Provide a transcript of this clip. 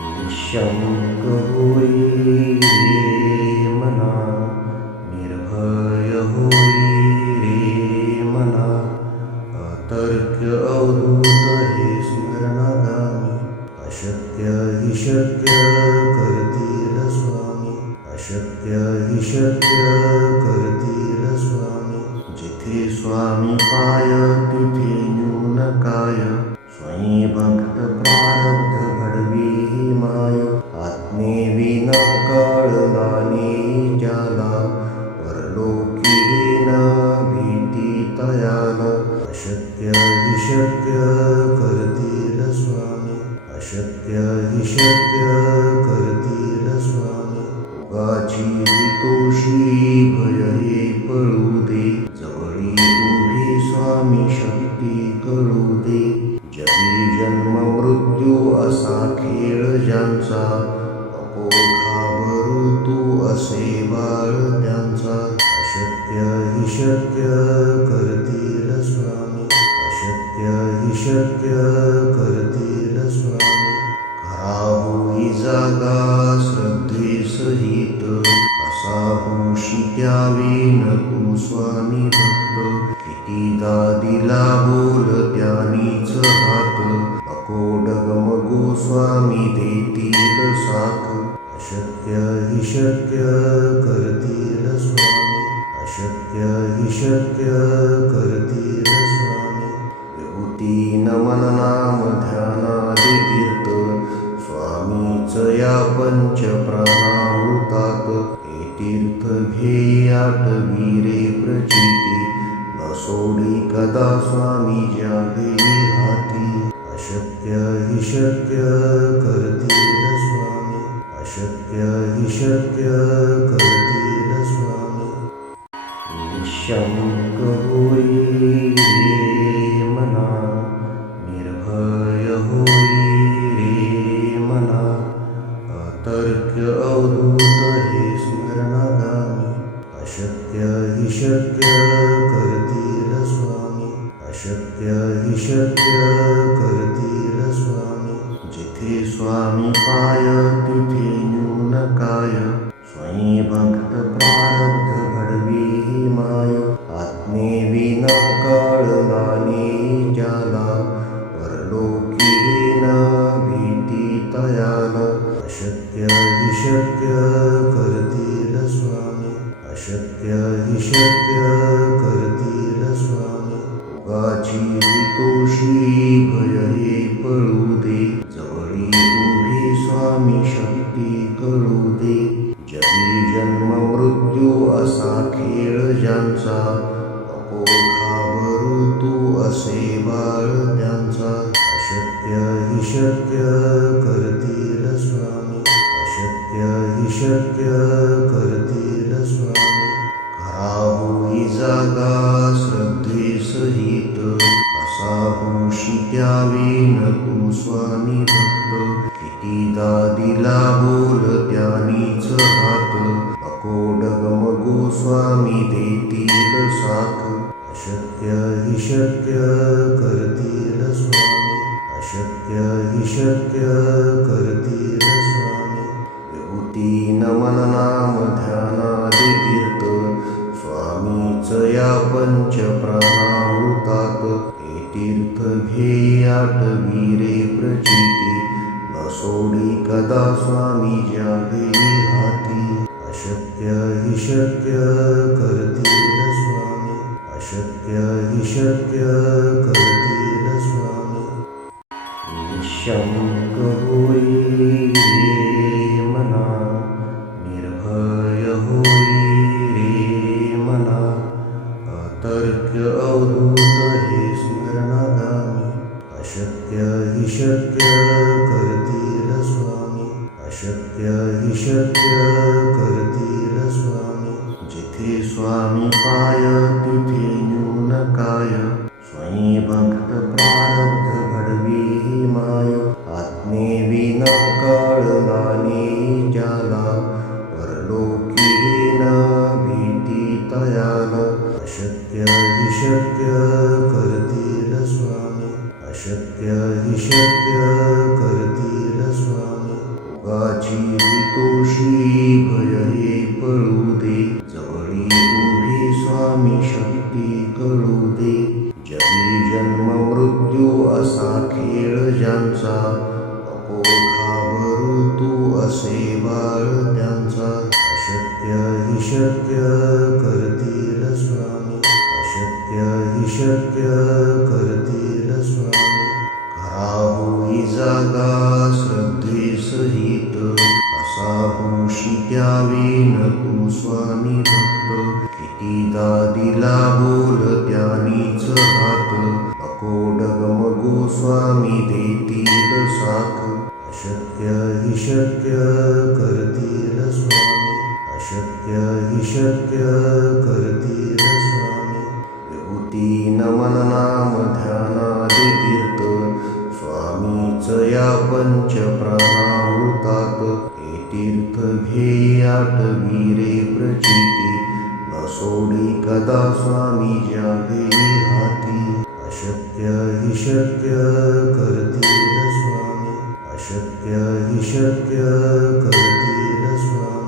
निःशंक होई रे मना, निर्भय होई रे मना, अतर्क्य अवधूत हे स्मरणागामी, अशक्य हि शक्य करतील स्वामी, अशक्य हि शक्य करतील स्वामी. जिथे स्वामी पाय तिथे न्यून काय, स्वयं भक्त प्रारब्ध घडवी ही माय. आत्मेविना कळला नाही ज्याला, परलोकी न भीती तयाला. अशक्य हि शक्य करतील स्वामी, अशक्य हि शक्य करतील स्वामी. उगाची तोषी भय हे पळू दे, जवळी उभी स्वामी शक्ती कळू दे. जगी जन्म मृत्यू असा खेळ ज्यांचा, नको घाबरू तू असे बाळ त्यांचा. अशक्य हि शक्य करतील स्वामी, अशक्य हि शक्य करतील स्वामी. खरा होई जागा श्रद्धे सहित, असा होशी द्यावी न तू स्वामी भक्त. कितीदा दिला बोल त्यानीच हात, नको डगमगू स्वामी देतील साथ. अशक्य हि शक्य करतील स्वामी, अशक्य हि शक्य करतील स्वामी. विभूती नमन नाम ध्यानादि तीर्थ, स्वामीच या पंच प्राणामृतात. हे तीर्थ घेई आठवी रे प्रचिती, न सोडी कदा स्वामी ज्या घेई हाती. अशक्य हि शक्य करतील स्वामी, अशक्य हि शक्य करतील स्वामी. निःशंक होई रे मना, निर्भय होई रे मना, अतर्क्य अवधूत हे स्मरणागामी. अशक्य हि शक्य करतील स्वामी, अशक्य हि शक्य करतील स्वामी. जिथे स्वामी पाय तिथे न्यून काय, स्वयं भक्त प्रारब्ध घडवी ही माय. आत्मेविना कळला नाही ज्याला, परलोकी न भीती तयाला. अशक्य हि शक्य करतील स्वामी, अशक्य हि शक्य करतील स्वामी. उगाची तोषी भय हे पळू दे, जवळी उभी स्वामी शक्ती कळू दे. जगी जन्म मृत्यू असा खेळ ज्यांचा, नको घाबरू तू असे बाळ त्यांचा. अशक्य हि शक्य करतील स्वामी, अशक्य हि शक्य करतील स्वामी. खरा होई जागा श्रद्धे सहित, असा होशी द्यावी न तू स्वामी भक्त. कितीदा दिला बोल त्यानीच हात, नको डगमगू स्वामी देतील साथ. अशक्य हि शक्य करतील स्वामी, अशक्य हि शक्य करतील स्वामी. विभूती नमन नाम ध्यानादि तीर्थ, स्वामीच या पंच प्राणामृतात. हे तीर्थ घेई आठवी रे प्रचिती, न सोडी कदा स्वामी ज्या घेई हाती. अशक्य हि शक्य करतील स्वामी, अशक्य हि शक्य करतील स्वामी. निःशंक होई रे मना, निर्भय होई रे मना, अतर्क्य अवधूत हे स्मरणागामी. अशक्य हि शक्य करतील स्वामी, अशक्य हि शक्य करतील स्वामी. जिथे स्वामी पाय तिथे न्यून काय, स्वयं भक्त प्रारब्ध घडवी ही माय. आत्मेविना कळला नाही ज्याला, परलोकी न भीती तयाला. अशक्य हि शक्य करतील स्वामी, अशक्य हि शक्य करतील स्वामी. जीवितोषी भय हे पळू दे, जवळी उभी स्वामी शक्ती कळू दे. जगी जन्म मृत्यू असा खेळ ज्यांचा, नको घाबरू तू असे बाळ त्यांचा. अशक्य हि शक्य करतील स्वामी, अशक्य हि शक्य करतील स्वामी. खरा होई जागा श्रद्धेसहित, कसा होशी त्यावेन तू स्वामी भक्त. कितीदा दिला बोल त्यानीच हात, नको डगमगू स्वामी देतील साथ. अशक्य हि शक्य करतील स्वामी, अशक्य हि शक्य करतील स्वामी. विभूती नमन नाम ध्यानादि तीर्थ, स्वामीच या पंच प्राणामृतात. हे तीर्थ घेई आठवी रे प्रचिती, न सोडी कदा स्वामी ज्या घेई हाती. अशक्य हि शक्य करतील स्वामी, अशक्य हि शक्य करतील स्वामी.